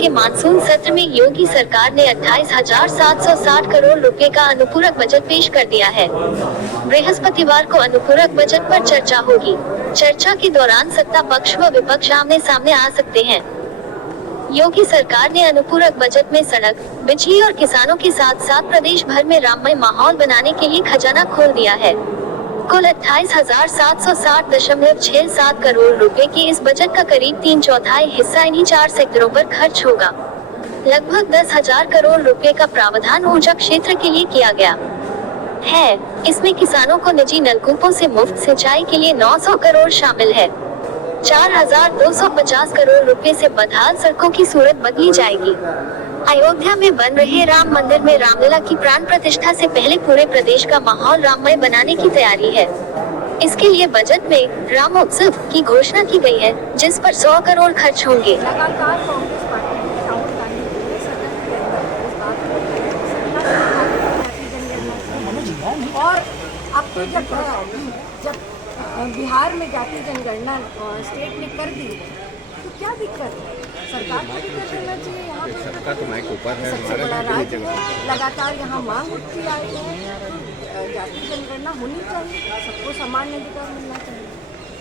के मानसून सत्र में योगी सरकार ने 28,760 करोड़ रुपए का अनुपूरक बजट पेश कर दिया है। बृहस्पतिवार को अनुपूरक बजट पर चर्चा होगी। चर्चा के दौरान सत्ता पक्ष व विपक्ष आमने सामने आ सकते हैं। योगी सरकार ने अनुपूरक बजट में सड़क, बिजली और किसानों के साथ साथ प्रदेश भर में राममय माहौल बनाने के लिए खजाना खोल दिया है। कुल 28,760.67 करोड़ रुपए के इस बजट का करीब 3/4 हिस्सा इन्हीं 4 सेक्टरों पर खर्च होगा। लगभग 10,000 करोड़ रुपए का प्रावधान ऊर्जा क्षेत्र के लिए किया गया है। इसमें किसानों को निजी नलकूपों से मुफ्त सिंचाई के लिए 900 करोड़ शामिल है। 4,250 करोड़ रुपए से बदहाल सड़कों की सूरत बदली जाएगी। अयोध्या में बन रहे राम मंदिर में रामलला की प्राण प्रतिष्ठा से पहले पूरे प्रदेश का माहौल राममय बनाने की तैयारी है। इसके लिए बजट में राम उत्सव की घोषणा की गई है, जिस पर 100 करोड़ खर्च होंगे। और अब तो जब बिहार में जाति जनगणना स्टेट ने कर दी तो क्या दिक्कत है? सरकार को भी कर देना चाहिए। यहाँ पे सबका तो माइक ऊपर है, सबसे बड़ा राज्य है, लगातार यहाँ मांग उठती आई है। जाति जनगणना होनी चाहिए, सबको समान अधिकार मिलना चाहिए।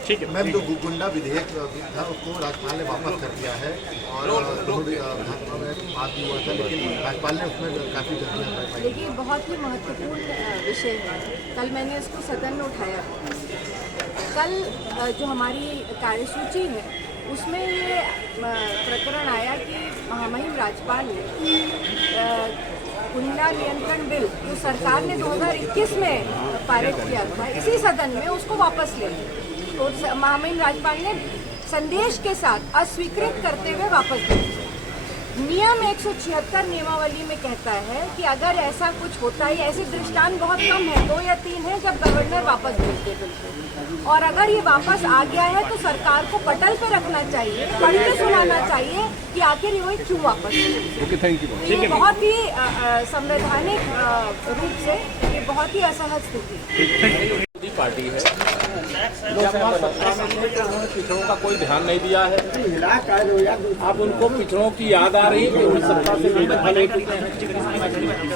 ठीक है मैम, जो गुंडा विधेयक था उसको राज्यपाल ने वापस कर दिया है और भाजपा में बात हुआ था, लेकिन राज्यपाल ने उसमें काफ़ी जल्दी। देखिए, बहुत ही महत्वपूर्ण विषय है। कल मैंने इसको सदन में उठाया। कल जो हमारी कार्यसूची है उसमें ये प्रकरण आया कि महामहिम राज्यपाल ने गुंडा नियंत्रण बिल जो सरकार ने 2021 में पारित किया था, इसी सदन में उसको वापस ले लिया। तो महामहिम राज्यपाल ने संदेश के साथ अस्वीकृत करते हुए वापस दिया। नियम 176 नियमावली में कहता है कि अगर ऐसा कुछ होता है, ऐसे दृष्टांत बहुत कम है, 2 या 3 है, जब गवर्नर वापस भेजते बिल्कुल। और अगर ये वापस आ गया है तो सरकार को पटल पे रखना चाहिए, पढ़ के सुनाना चाहिए कि आखिर ये क्यों वापस। ये बहुत ही संवैधानिक रूप से ये बहुत ही असहज स्थिति पार्टी है। पिछड़ों का कोई ध्यान नहीं दिया है। अब उनको पिछड़ों की याद आ रही है कि उन सत्ता से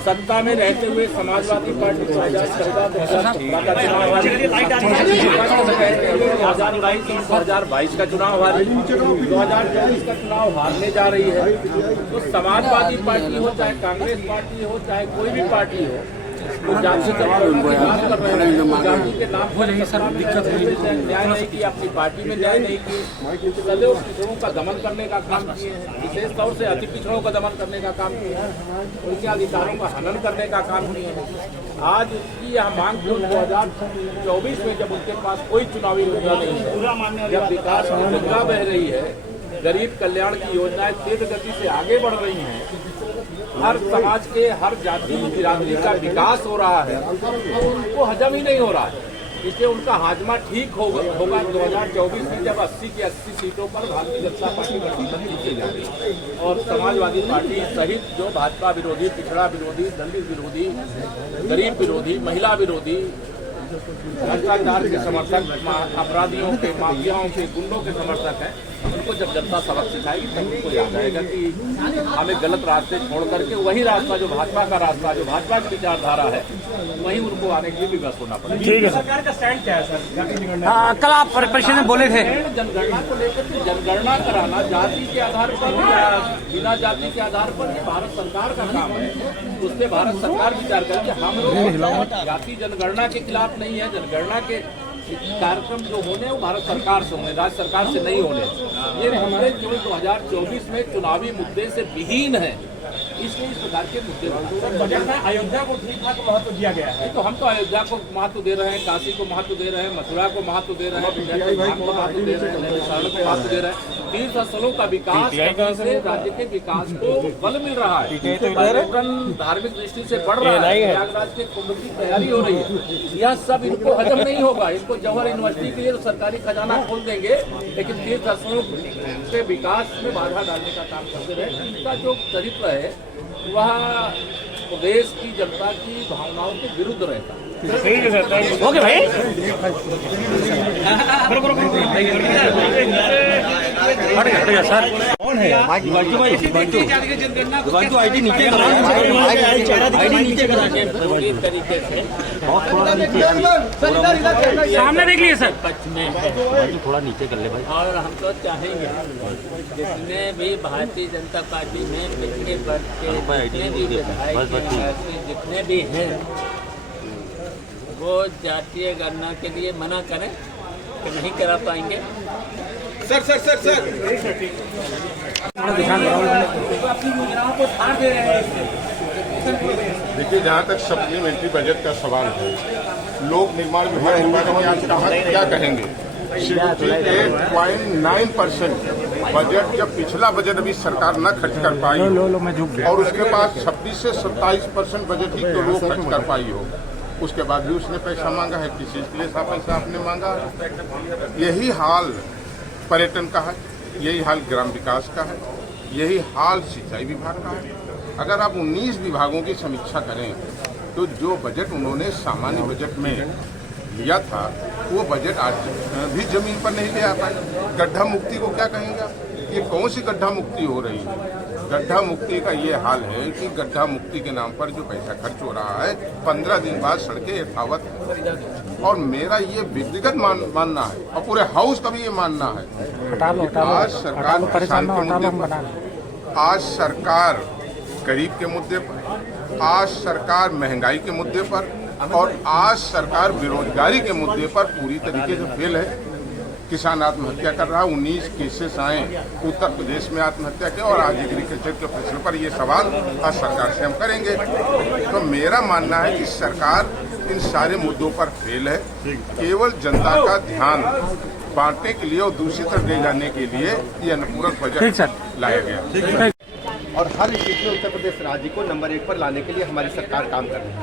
सत्ता में रहते हुए समाजवादी पार्टी 2022 का चुनाव हारी, 2024 का चुनाव हारने जा रही है। तो समाजवादी पार्टी हो, चाहे कांग्रेस पार्टी हो, चाहे कोई भी पार्टी हो, जाति के नाम पर दिक्कत न्याय नहीं किया, अपनी पार्टी में न्याय नहीं की, सदैव पिछड़ों का दमन करने का काम किए, विशेष तौर से अति पिछड़ों का दमन करने का काम किया, उनके अधिकारों का हनन करने का काम किया। आज की यह मांग 2024 में जब उनके पास कोई चुनावी योजना नहीं है, जब विकास की गंगा बह रही है, गरीब कल्याण की योजनाएं तेज गति से आगे बढ़ रही हैं, हर समाज के हर जाति बिरादरी का विकास हो रहा है, तो उनको हजम ही नहीं हो रहा है। इसलिए उनका हाजमा ठीक होगा 2024 में, जब 80 की 80 सीटों पर भारतीय जनता पार्टी गठबंधन की जाएगी और समाजवादी पार्टी सहित जो भाजपा विरोधी, पिछड़ा विरोधी, दलित विरोधी, गरीब विरोधी, महिला विरोधी, भ्रष्टाचार के समर्थक, अपराधियों के, माफियाओं के, गुंडों के समर्थक हैं, उनको जब जनता सबक सिखाएगी तब उनको याद आएगा कि हमें गलत रास्ते छोड़ करके वही रास्ता जो भाजपा का रास्ता, जो भाजपा की विचारधारा है, वहीं उनको आने के लिए विवश होना पड़ेगा। ठीक है। सरकार का स्टैंड क्या है सर? कल आप परिषद में बोले थे जनगणना को लेकर के जनगणना कराना जाति के आधार पर या बिना जाति के आधार पर ये भारत सरकार का काम है। उससे भारत सरकार विचार करेगी। हम लोग जाति जनगणना के खिलाफ नहीं है। जनगणना के कार्यक्रम जो होने वो भारत सरकार से होने, राज्य सरकार से नहीं होने। ये मुद्दे जो 2024 में चुनावी मुद्दे से विहीन है, इसलिए इस प्रकार के मुद्दे बजट में अयोध्या को ठीक ठाक महत्व दिया गया है। तो हम तो अयोध्या को महत्व दे रहे हैं, काशी को महत्व दे रहे हैं, मथुरा को महत्व दे रहे हैं, विजयधाम को महत्व दे रहे हैं, शरण को महत्व दे रहे हैं। तीर्थ स्थलों का विकास करने से राज्य के विकास को बल मिल रहा है, पर्यटन धार्मिक दृष्टि से बढ़ रहा है, प्रयागराज के कुंभ की तैयारी हो रही है। यह सब इनको हजम नहीं होगा। इनको जवाहर यूनिवर्सिटी के लिए तो सरकारी खजाना खोल देंगे, लेकिन तीर्थ स्थलों के विकास में बाधा डालने का काम करते रहे। इनका जो चरित्र है वह प्रदेश की जनता की भावनाओं के विरुद्ध रहता है। ओके भाई, सर कौन है? बंटू भाई, बंटू आईडी नीचे करा, आईडी नीचे करा के पूरी तरीके से सामने देख लिए सर। पक्ष में है थोड़ा नीचे कर ले भाई। और हम तो चाहेंगे जितने भी भारतीय जनता पार्टी में पिछले वर्ष के जितने भी विधायक जितने भी हैं वो जातीय गणना के लिए मना करें कि नहीं करा पाएंगे। सर देखिए, जहाँ तक सप्लीमेंट्री बजट का सवाल है, लोक निर्माण विभाग क्या कहेंगे? 8.9% बजट, जब पिछला बजट अभी सरकार न खर्च कर पाई और उसके बाद 26 से 27% बजट ही तो लोग खर्च कर पाई हो, उसके बाद भी उसने पैसा मांगा है। किसी के लिए पैसा आपने मांगा? यही हाल पर्यटन का है, यही हाल ग्राम विकास का है, यही हाल सिंचाई विभाग का है। अगर आप 19 विभागों की समीक्षा करें तो जो बजट उन्होंने सामान्य बजट में लिया था वो बजट आज भी जमीन पर नहीं ले आ पाए। गड्ढा मुक्ति को क्या कहेंगे आप? ये कौन सी गड्ढा मुक्ति हो रही है? गड्ढा मुक्ति का ये हाल है कि गड्ढा मुक्ति के नाम पर जो पैसा खर्च हो रहा है 15 दिन बाद सड़कें यथावत हैं। और मेरा ये व्यक्तिगत मानना है और पूरे हाउस का भी ये मानना है कि आज सरकार किसान के मुद्दे पर, आज सरकार गरीब के मुद्दे पर, आज सरकार महंगाई के मुद्दे पर और आज सरकार बेरोजगारी के मुद्दे पर पूरी तरीके से फेल है। किसान आत्महत्या कर रहा है, 19 केसेस आए उत्तर प्रदेश में आत्महत्या के, और आज एग्रीकल्चर के फैसले पर ये सवाल आज सरकार से हम करेंगे। तो मेरा मानना है कि सरकार इन सारे मुद्दों पर फेल है। केवल जनता का ध्यान बांटने के लिए और दूसरी तरफ ले जाने के लिए ये अनुपूरक बजट लाया गया। और हर स्थिति में उत्तर प्रदेश राज्य को नंबर 1 पर लाने के लिए हमारी सरकार काम कर रही है।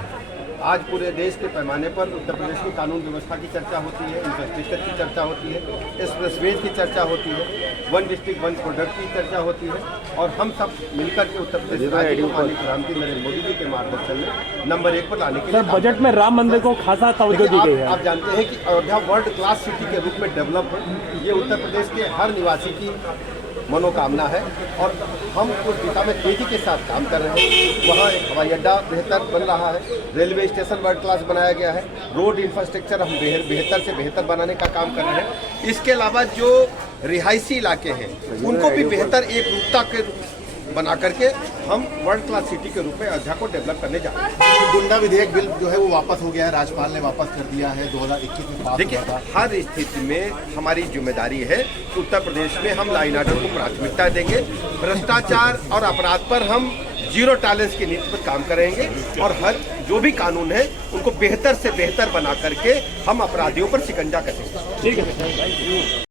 आज पूरे देश के पैमाने पर उत्तर प्रदेश की कानून व्यवस्था की चर्चा होती है, इंफ्रास्ट्रक्चर की चर्चा होती है, एक्सप्रेसवेज की चर्चा होती है, वन डिस्ट्रिक्ट वन प्रोडक्ट की चर्चा होती है। और हम सब मिलकर के उत्तर प्रदेश राज्य को माननीय प्रधानमंत्री नरेंद्र मोदी जी के मार्गदर्शन में नंबर 1 पर लाने के लिए बजट में राम मंदिर को खासा तवज्जो दी गई है। आप जानते हैं कि अयोध्या वर्ल्ड क्लास सिटी के रूप में डेवलप हो, ये उत्तर प्रदेश के हर निवासी की मनोकामना है और हम उस दिशा में तेजी के साथ काम कर रहे हैं। वहाँ एक हवाई अड्डा बेहतर बन रहा है, रेलवे स्टेशन वर्ल्ड क्लास बनाया गया है, रोड इंफ्रास्ट्रक्चर हम बेहतर से बेहतर बनाने का काम कर रहे हैं। इसके अलावा जो रिहायशी इलाके हैं उनको भी बेहतर एक रूपता के बना करके हम वर्ल्ड क्लास सिटी के रूप में अयोध्या को डेवलप करने जा रहे हैं। गुंडा विधेयक बिल जो है वो वापस हो गया है, राज्यपाल ने वापस कर दिया है, 2021 में पास देखिए, हुआ था। हर स्थिति में हमारी जिम्मेदारी है कि उत्तर प्रदेश में हम लॉ एंड ऑर्डर को प्राथमिकता देंगे। भ्रष्टाचार और अपराध पर हम जीरो टॉलरेंस की नीति पर काम करेंगे और हर जो भी कानून है उनको बेहतर से बेहतर बना करके हम अपराधियों पर शिकंजा कसेंगे।